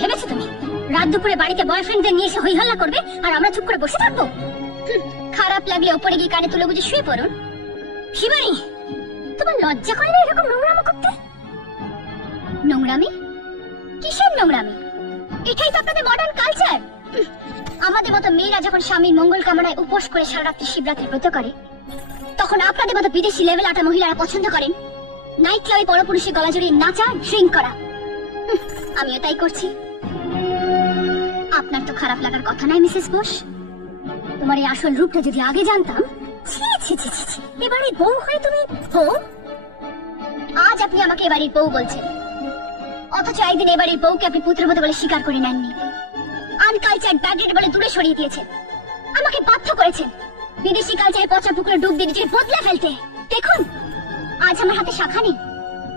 ভেবেছো তুমি রাত দুপুরে বাড়িতে বয়ফ্রেন্ডদের নিয়ে এসে হই হল্লা করবে আর আমরা চুপ করে বসে থাকবো? খারাপ লাগলে ওপরে গিয়ে কানে তুলে বুঝে শুয়ে পড়ুন। শিবানী, তোমার লজ্জা করে না এরকম নোংরামি করতে? নোংরামি? কিসের নোংরামি? এটাই তো আপনাদের মডার্ন কালচার। আমাদের মতো মেয়েরা যখন স্বামীর মঙ্গল কামনায় উপোস করে সারা রাত্রি শিবরাত্রি ব্রত করে, তখন আপনাদের মতো বিদেশি লেভেল আটা মহিলারা পছন্দ করেন নাইট ক্লাবে পরপুরুষে গলা জড়িয়ে নাচা, ড্রিঙ্ক করা। আমিও তাই করছি। আপনার তো খারাপ লাগার কথা নাই মিসেস বোস। তোমার এই আসল রূপটা যদি আগে জানতাম। ছি ছি ছি ছি, এবারে বউ হয়ে তুমি বউ? আজ আপনি আমাকে এবারের বউ বলছেন, অথচ একদিন এবারের বউকে আপনি পুত্রবধূ বলে স্বীকার করে নেননি। আনকালচার ব্যাকডেটেড বলে দূরে সরিয়ে দিয়েছেন। আমাকে বাধ্য করেছেন বিদেশি কালচারে পচা পুকুরে ডুব দিয়ে নিজেকে বদলে ফেলতে। দেখুন, আজ আমার হাতে শাখা নেই,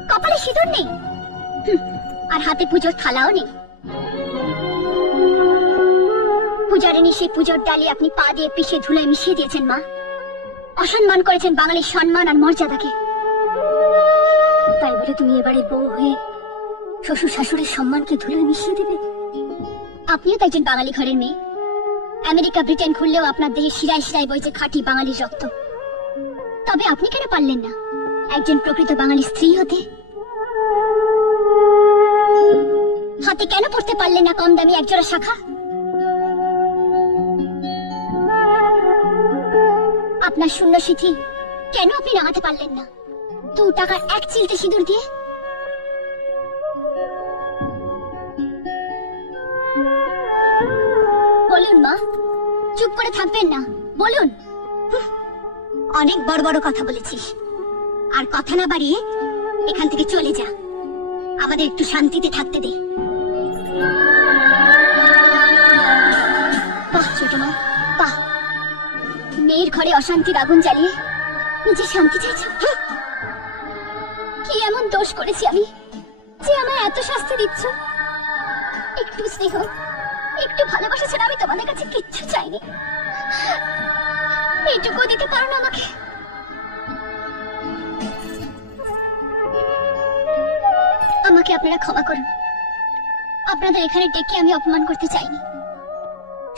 কপালে সিঁদুর নেই, আর হাতে পুজোর থালাও নেই। পূজারিনী সেই পুজোর ডালি আপনি পা দিয়ে পিষে ধুলায় মিশিয়ে দিয়েছেন মা। অসম্মান করেছেন বাঙালির সম্মান আর মর্যাদাকে। তাই বলে তুমি এবারে বউ হয়ে শ্বশুর শাশুড়ির সম্মানকে ধুলায় মিশিয়ে দেবে? আপনিও তো একজন বাঙালি ঘরের মেয়ে। আমেরিকা ব্রিটেন ঘুরলেও আপনার দেহে শিরায় শিরায় বইছে খাঁটি বাঙালির রক্ত। তবে আপনি কেন পারলেন না একজন প্রকৃত বাঙালি স্ত্রী হতে? হাতে কেন পড়তে পারলেন না কম দামি একজোড়া শাখা? আপনার শূন্য সিথি কেন আপনি নামাতে পারলেন না 2 টাকার এক চিলতে সিঁদুর দিয়ে? বলুন মা, চুপ করে থাকবেন না, বলুন। অনেক বড় বড় কথা বলেছিস, আর কথা না বাড়িয়ে এখান থেকে চলে যা। আমাদের একটু শান্তিতে থাকতে দে। বাহ ছোট মা, বাহ। মেয়ের ঘরে অশান্তির আগুন জ্বালিয়ে নিজে শান্তি চাইছ? কি এমন দোষ করেছি আমি যে আমায় এত শাস্তি দিচ্ছ? একটু স্নেহ, একটু ভালোবাসা ছাড়া আমি তোমাদের কাছে কিচ্ছু চাইনি। এইটুকু দিতে পারো না আমাকে? আমাকে আপনারা ক্ষমা করুন। আপনাদের এখানে ডেকে আমি অপমান করতে চাইনি,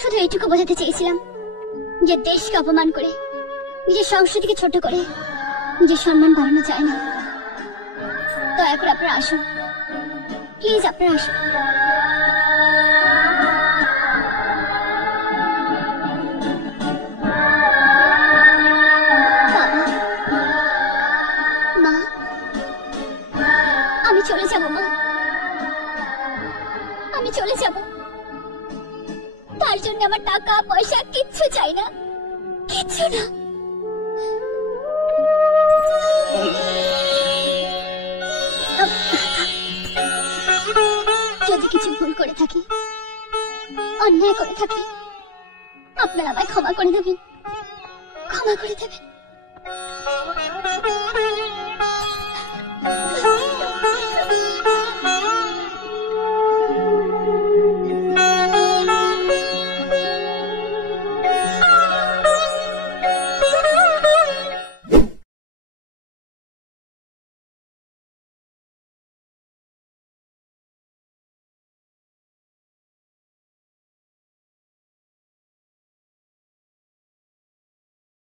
শুধু এইটুকু বোঝাতে চেয়েছিলাম যে দেশকে অপমান করে, নিজের সংস্কৃতিকে ছোট করে নিজের সম্মান বাড়ানো যায় না। দয়া করে আপনারা আসুন, প্লিজ আপনারা আসুন। মা, আমি চলে যাব মা, আমি চলে যাব। তার জন্য আমার টাকা পয়সা কিচ্ছু চাই না, কিচ্ছু না। যদি কিছু ভুল করে থাকি, অন্যায় করে থাকি, আপনারা আমায় ক্ষমা করে দেবেন, ক্ষমা করে দেবেন।